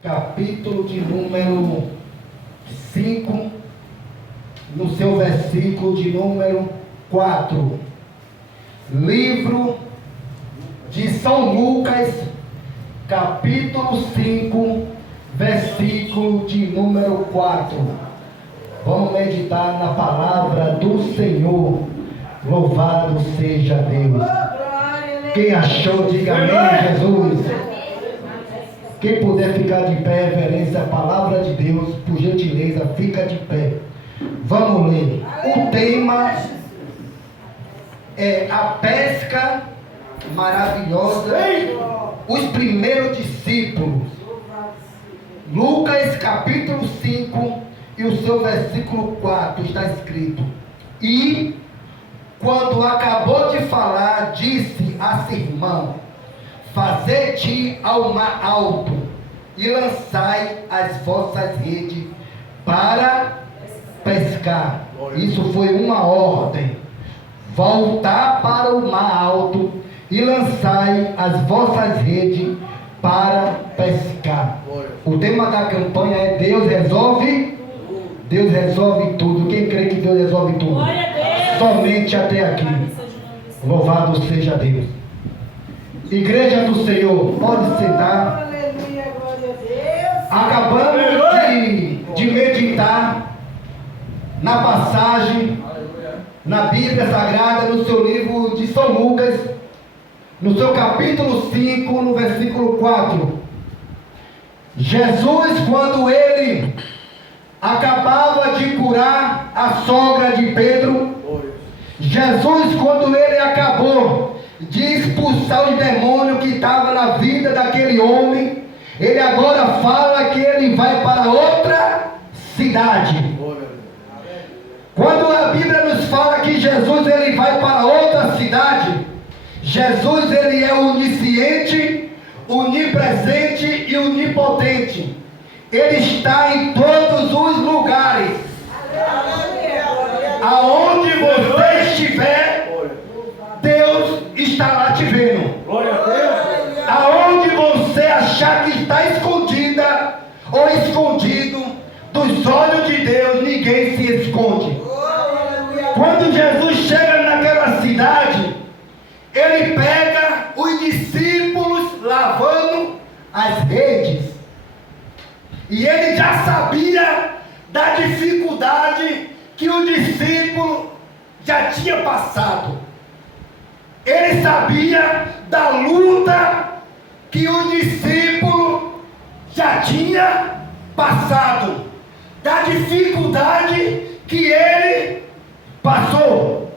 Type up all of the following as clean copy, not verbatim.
capítulo de número 5, no seu versículo de número 4. Livro de São Lucas, capítulo 5, versículo de número 4. Vamos meditar na palavra do Senhor. Louvado seja Deus. Quem achou, diga amém, Jesus. Quem puder ficar de pé, reverência à palavra de Deus, por gentileza, fica de pé. Vamos ler. O tema é a pesca maravilhosa, os primeiros discípulos. Lucas capítulo 5 e o seu versículo 4 está escrito: E quando acabou de falar, disse a seu irmão: Fazei-te ao mar alto e lançai as vossas redes para pescar. Isso foi uma ordem. Voltar para o mar alto e lançai as vossas redes para pescar. O tema da campanha é Deus resolve. Deus resolve tudo. Quem crê que Deus resolve tudo? Somente até aqui. Louvado seja Deus. Igreja do Senhor, pode sentar. Aleluia, glória a Deus. Acabamos de meditar na passagem, na Bíblia Sagrada, no seu livro de São Lucas, no seu capítulo 5, no versículo 4. Jesus, quando ele acabava de curar a sogra de Pedro, Jesus, quando ele acabou de expulsar os demônios que estavam na vida daquele homem, ele agora fala que ele vai para outra cidade. Quando a Bíblia nos fala que Jesus ele vai para outra cidade, Jesus ele é onisciente, onipresente e onipotente. Ele está em todos os lugares. Aonde você estiver, Deus está lá te vendo. Glória a Deus. Aonde você achar que está escondida ou escondido dos olhos de Deus, ninguém se esconde. Quando Jesus chega naquela cidade, ele pega os discípulos lavando as redes. E ele já sabia da dificuldade que o discípulo já tinha passado. Ele sabia da luta que o discípulo já tinha passado, da dificuldade que ele passou.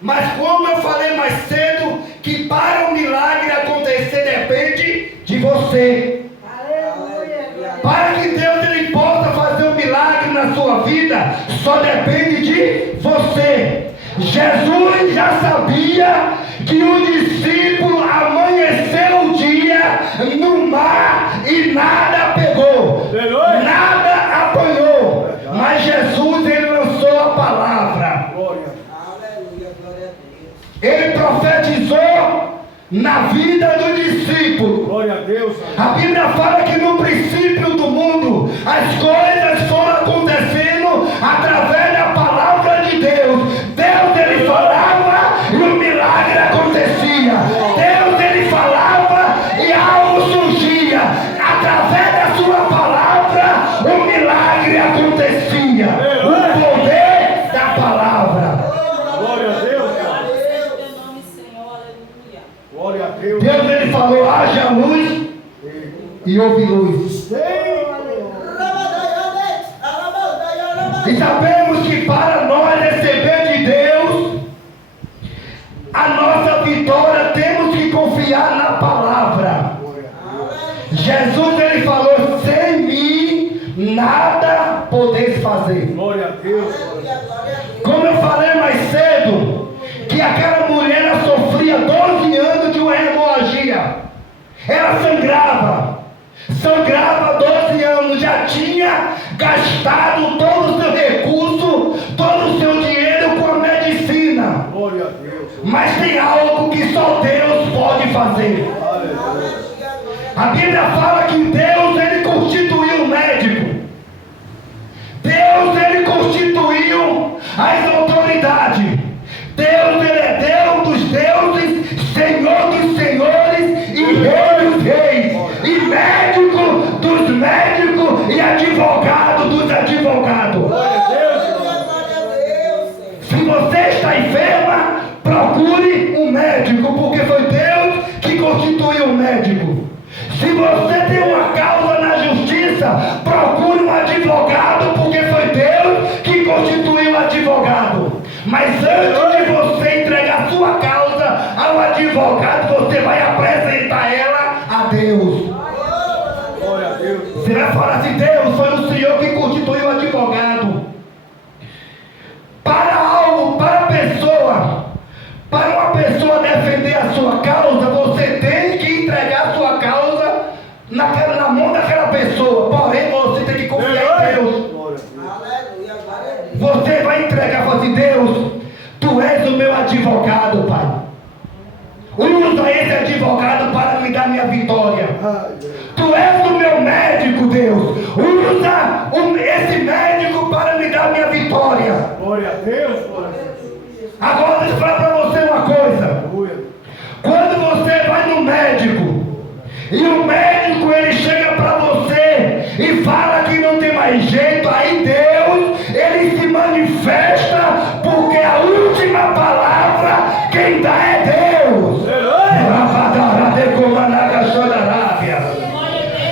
Mas como eu falei mais cedo, que para o milagre acontecer depende de você. Para que Deus ele possa fazer um milagre na sua vida, só depende de você. Jesus já sabia que o discípulo amanheceu um dia no mar e nada pegou, nada apanhou, mas Jesus ele lançou a palavra. Ele profetizou na vida do discípulo. Glória a Deus. A Bíblia fala que no princípio do mundo as coisas foram acontecendo através da palavra de Deus. Deus ele falava e o milagre acontecia. Deus ele falava e algo surgia. Através da sua palavra o milagre acontecia. O poder da palavra. Glória a Deus. Glória a Deus. Deus ele falou: haja luz e houve luz. E sabemos que para nós receber de Deus a nossa vitória, temos que confiar na palavra. Jesus ele falou: sem mim nada podeis fazer. Glória a Deus. Como eu falei mais cedo, que aquela mulher ela sofria 12 anos de uma hemorragia. Ela sangrava 12 anos, já tinha gastado todo o seu recurso, todo o seu dinheiro com a medicina. Glória a Deus. Mas tem algo que só Deus pode fazer. A Bíblia fala que Deus ele advogado dos advogados. Glória a Deus. Se você está enferma, procure um médico, porque foi Deus que constituiu o médico. Se você tem uma causa na justiça, procure um advogado, porque foi Deus que constituiu o advogado. Mas antes de você entregar sua causa ao advogado, você vai apresentar ela a Deus. Glória a Deus. Você vai falar assim: Deus, foi o Senhor que constituiu o advogado. Para uma pessoa defender a sua causa, você tem que entregar a sua causa na mão daquela pessoa. Porém, você tem que confiar em Deus. Você vai entregar e falar assim: Deus, Tu és o meu advogado, Pai. Usa esse advogado para me dar minha vitória. Tu és o meu médico, Deus. Usa esse médico para me dar minha vitória. Glória a Deus. Glória a Deus. Agora deixa eu falar para você uma coisa. Quando você vai no médico e o médico ele chega para você e fala que não tem mais jeito, aí Deus ele se manifesta, porque a última palavra quem dá é Deus.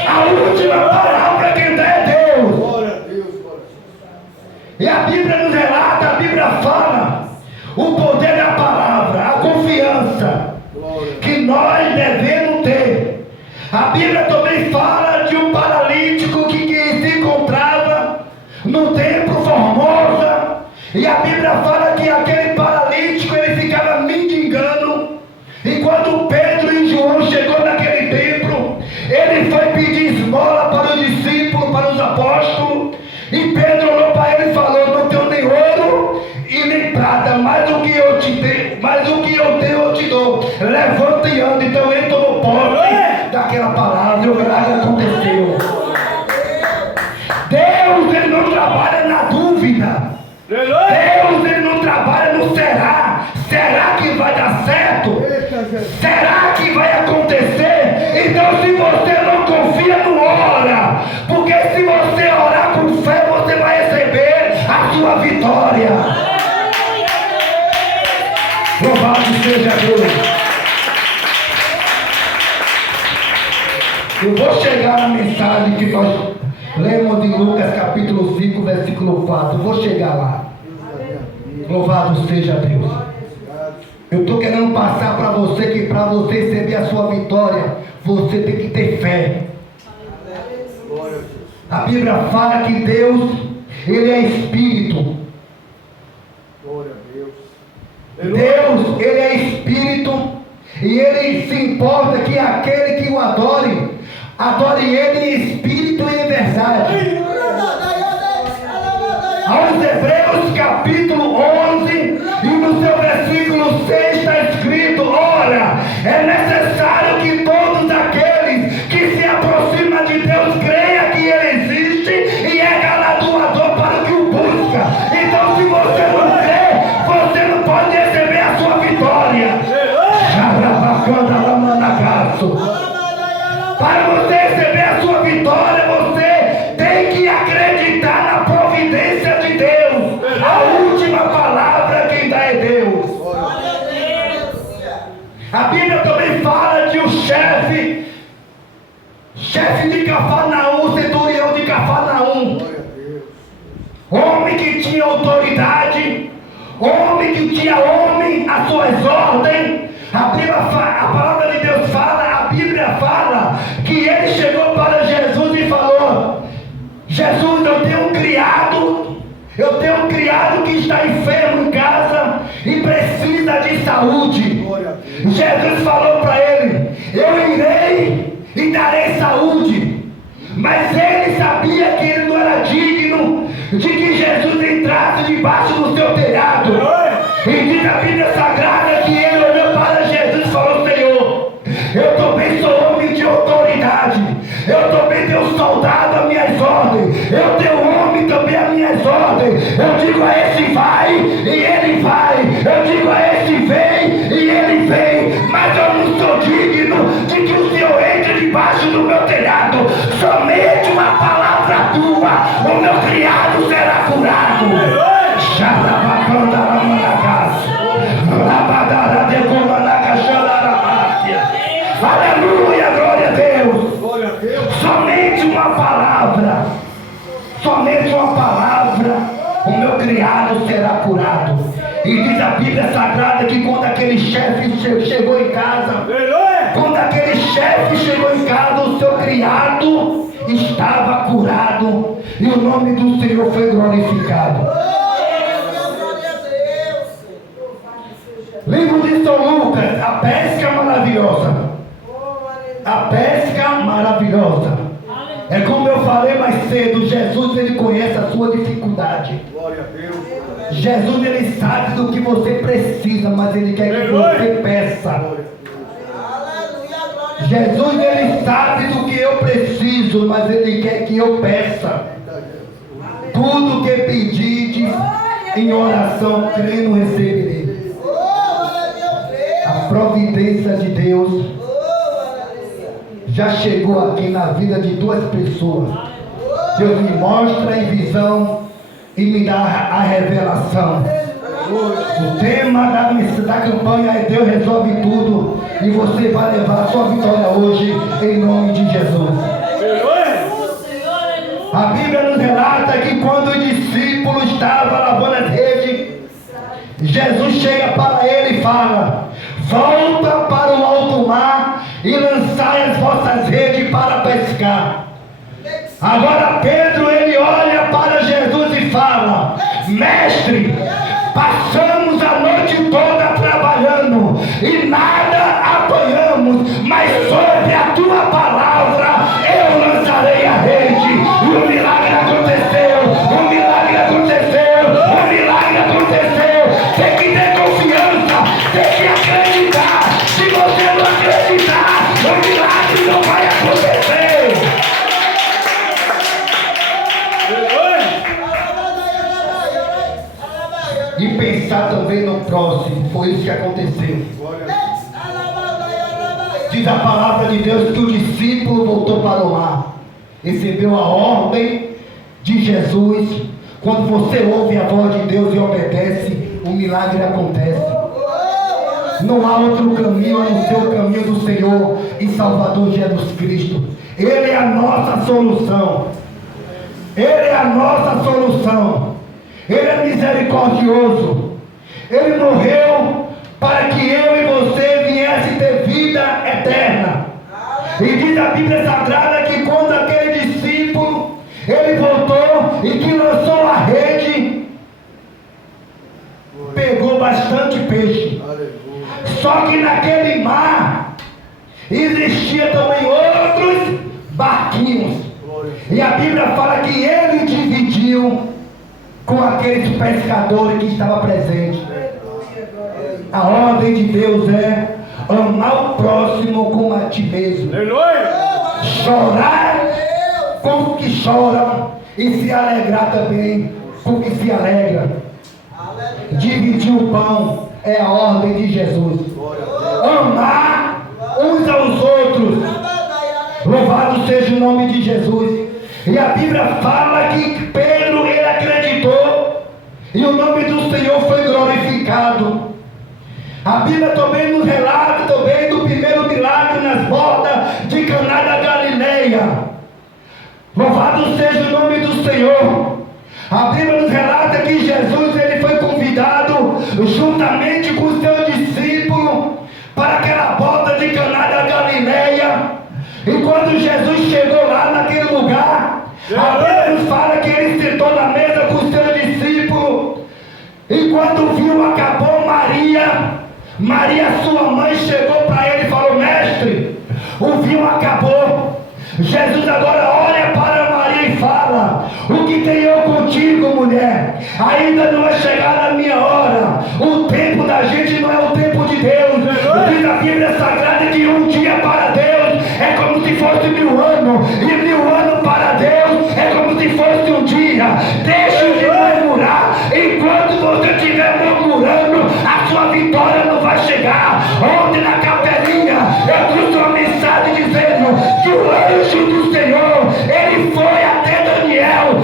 A última palavra quem dá é Deus. Glória a Deus. E a Bíblia nos relata, a Bíblia fala o poder da palavra, a confiança que nós devemos ter. A Bíblia também fala de um paralítico que se encontrava no templo Formosa, e a Bíblia fala que aquele paralítico ele ficava mendigando, e quando Pedro e João chegou naquele templo, ele foi pedir esmola para os discípulos, para os apóstolos, e Pedro olhou para ele e falou: não tenho nem ouro e nem prata, mas o que eu te tenho, mas o que eu tenho eu te dou. Levanta e anda. Então ele tomou posse daquela palavra e o milagre aconteceu. Deus ele não trabalha na dúvida. Deus ele não trabalha no será. Será que vai dar certo? Será que vai acontecer? Então se você não confia, não ora, porque se você orar com fé, você vai receber a sua vitória. Louvado seja Deus. Eu vou chegar na mensagem que nós lemos em Lucas capítulo 5, versículo 4. Eu vou chegar lá. Louvado seja Deus. Eu estou querendo passar para você que para você receber a sua vitória, você tem que ter fé. A Bíblia fala que Deus, Ele é Espírito. Glória a Deus. Deus, Ele é Espírito, e Ele se importa que aquele que o adore, adore Ele em Espírito e em verdade. Aos Hebreus capítulo 11, e no seu versículo 6 está escrito: ora, é necessário que todos aqueles que se aproximam de Deus creiam que Ele existe e é galardoador para o que o busca. Então se você não crê, você não pode receber a sua vitória. Para você receber a sua vitória, você tem que acreditar na providência de Deus. A última palavra quem dá é Deus. A Bíblia também fala de um chefe de Cafarnaum, centurião de Cafarnaum, homem que tinha autoridade, homem que tinha às suas ordens. A palavra de Deus fala, a Bíblia fala que ele chegou para Jesus e falou: Jesus, eu tenho um criado que está enfermo em casa e precisa de saúde. Jesus falou para ele: eu irei e darei saúde. Mas ele sabia que ele não era digno de que Jesus entrasse debaixo do seu telhado. E diz a Bíblia Sagrada que ele olhou para Jesus e falou: Senhor, eu também sou homem de autoridade, eu também tenho soldado às minhas ordens, eu tenho homem também às minhas ordens. Eu digo a esse vai e ele vai, eu digo a esse vem e ele vem, mas eu não sou digno de que o Senhor entre debaixo do meu telhado. Somente uma palavra tua sua, o meu criado será curado. Aleluia, glória a Deus. Glória a Deus. Somente uma palavra, o meu criado será curado. E diz a Bíblia Sagrada que quando aquele chefe chegou em casa, o seu criado estava curado e o nome do Senhor foi glorificado. Livro de São Lucas, a pesca maravilhosa. A pesca maravilhosa. É como eu falei mais cedo, Jesus ele conhece a sua dificuldade. Glória a Deus. Jesus ele sabe do que você precisa, mas ele quer que você peça. Jesus ele sabe do que eu preciso, mas ele quer que eu peça. Tudo que pedir em oração, crendo, receberei. A providência de Deus já chegou aqui na vida de duas pessoas. Deus me mostra em visão e me dá a revelação. O tema da campanha é Deus resolve tudo, e você vai levar a sua vitória hoje em nome de Jesus. A Bíblia nos relata que quando o discípulo estava lavando as redes, Jesus chega para ele e fala: volta para o alto mar e lançai as vossas redes para pescar. Agora Pedro ele olha para Jesus e fala: mestre, passamos a noite toda trabalhando e nada apanhamos, mas sobre a tua palavra eu lançarei a rede. E o milagre aconteceu, o milagre aconteceu, o milagre aconteceu. Tem que ter confiança, tem que acreditar. Se você não acreditar, o milagre não vai acontecer. E pensar também no próximo, foi isso que aconteceu. Diz a palavra de Deus que o discípulo voltou para o mar, recebeu a ordem de Jesus. Quando você ouve a voz de Deus e obedece, o milagre acontece. Não há outro caminho a não ser o caminho do Senhor e Salvador Jesus Cristo. Ele é a nossa solução. Ele é a nossa solução. Ele é misericordioso. Ele morreu para que eu e você viesse ter vida eterna. E diz a Bíblia Sagrada que quando aquele discípulo ele voltou e que lançou a rede, pegou bastante peixe. Só que naquele mar existia também outros barquinhos. E a Bíblia fala que ele dividiu com aqueles pescadores que estavam presentes. A ordem de Deus é amar o próximo como a ti mesmo. Chorar com os que choram e se alegrar também com os que se alegram. Dividir o pão é a ordem de Jesus. Amar uns aos outros. Louvado seja o nome de Jesus. E a Bíblia fala que Pedro ele acreditou e o nome do Senhor foi glorificado. A Bíblia também nos relata também do primeiro milagre nas bordas de Caná da Galileia. Louvado seja o nome do Senhor. A Bíblia nos relata que Jesus ele foi convidado juntamente com o seu discípulo para aquela borda de Caná da Galileia. E quando Jesus chegou lá naquele lugar, a Bíblia nos fala que ele sentou na mesa com o seu discípulo. E quando viu, acabou Maria, sua mãe, chegou para ele e falou: mestre, o vinho acabou. Jesus agora olha para Maria e fala: o que tenho eu contigo, mulher? Ainda não é chegada a minha hora. O tempo da gente não é o tempo de Deus. Diz a Bíblia Sagrada que um dia para Deus é como se fosse 1000 anos, e 1000 anos para Deus é como se fosse um dia. Deixe de murmurar. Enquanto você estiver murmurando, a sua vitória não vai chegar. Ontem na capelinha eu trouxe uma mensagem dizendo que o anjo do Senhor ele foi até Daniel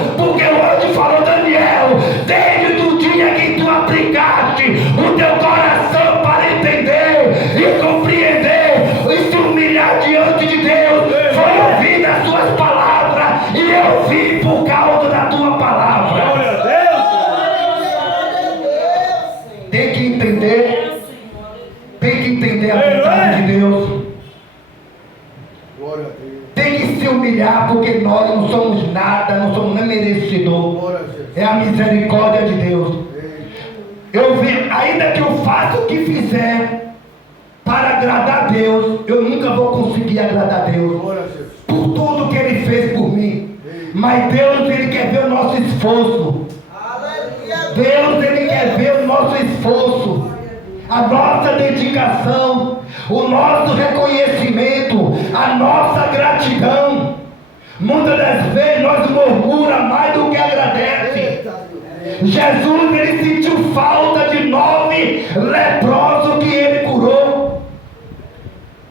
somos nada, não somos nem merecedor. Glória a Jesus. É a misericórdia de Deus. Eu vi, ainda que eu faça o que fizer para agradar a Deus, eu nunca vou conseguir agradar a Deus Glória a Jesus. por tudo que Ele fez por mim. Mas Deus, Ele quer ver o nosso esforço. Deus, Ele quer ver o nosso esforço, a nossa dedicação, o nosso reconhecimento, a nossa gratidão. Muitas das vezes nós murmuramos mais do que agradece. Jesus, Ele sentiu falta de 9 leprosos que Ele curou.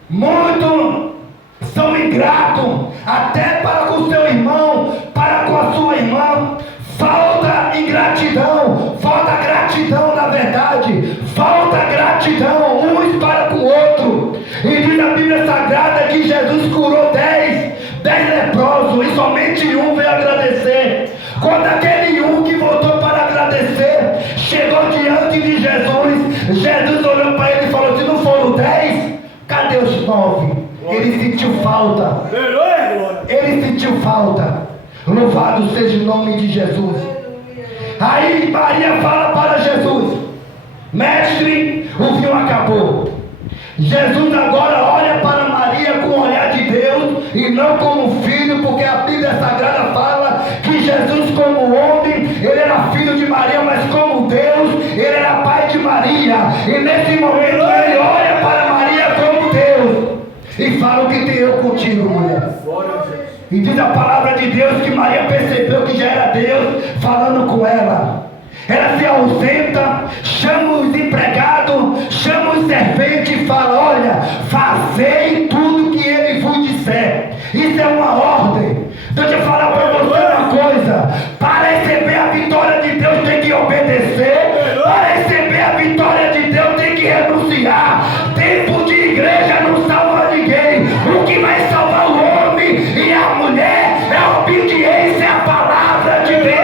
Muitos são ingratos, até para com o seu irmão, para com a sua irmã. Falta ingratidão, falta gratidão na verdade, falta gratidão uns para com o outro. E diz a Bíblia Sagrada que Jesus curou 10 leprosos e somente um veio agradecer. Quando aquele um que voltou para agradecer chegou diante de Jesus, Jesus olhou para ele e falou: se não foram 10, cadê os 9? Ele sentiu falta. Ele sentiu falta. Louvado seja o nome de Jesus. Aí Maria fala para Jesus: mestre, o vinho acabou. Jesus agora olha para Maria com o olhar de Deus e não como filho, porque a Bíblia Sagrada fala que Jesus, como homem, ele era filho de Maria, mas como Deus, ele era pai de Maria. E nesse momento ele olha para Maria como Deus e fala: o que tenho eu contigo, mulher? E diz a palavra de Deus que Maria percebeu que já era Deus falando com ela. Ela se ausenta, chama os empregados, chama os serventes e fala: olha, fazei tudo que ele vos disser. Isso é uma ordem. Deixa eu falar para você uma coisa: para receber a vitória de Deus tem que obedecer, para receber a vitória de Deus tem que renunciar. Tempo de igreja não salva ninguém. O que vai salvar o homem e a mulher é a obediência à palavra de Deus.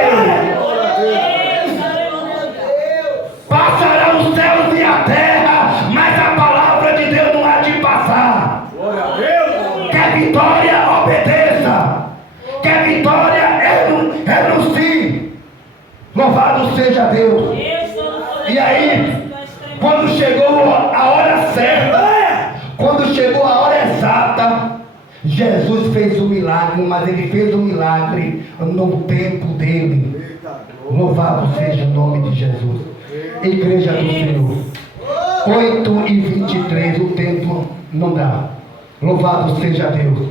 Passarão os céus e a terra, mas a palavra de Deus não há de passar. Quer vitória? Obedeça. Quer vitória? Renuncie. Louvado seja Deus. E aí, quando chegou a hora certa, quando chegou a hora exata, Jesus fez o milagre, mas ele fez o milagre no tempo dele. Louvado seja o nome de Jesus. Igreja do Senhor. 8:23, o tempo não dá. Louvado seja Deus.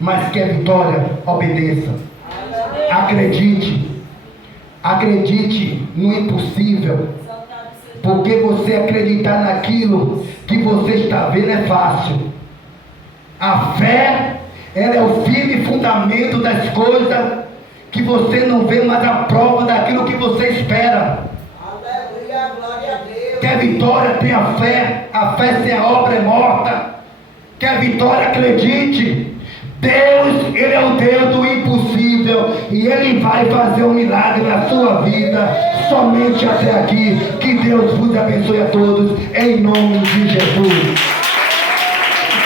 Mas quer vitória? Obedeça. Acredite. Acredite no impossível. Porque você acreditar naquilo que você está vendo é fácil. A fé, ela é o firme fundamento das coisas que você não vê, mas a prova daquilo que você espera. Aleluia, glória a Deus. Quer vitória? Tenha fé. A fé sem a obra é morta. Quer vitória? Acredite. Deus, Ele é o Deus do impossível e Ele vai fazer um milagre na sua vida somente até aqui. Que Deus vos abençoe a todos, em nome de Jesus.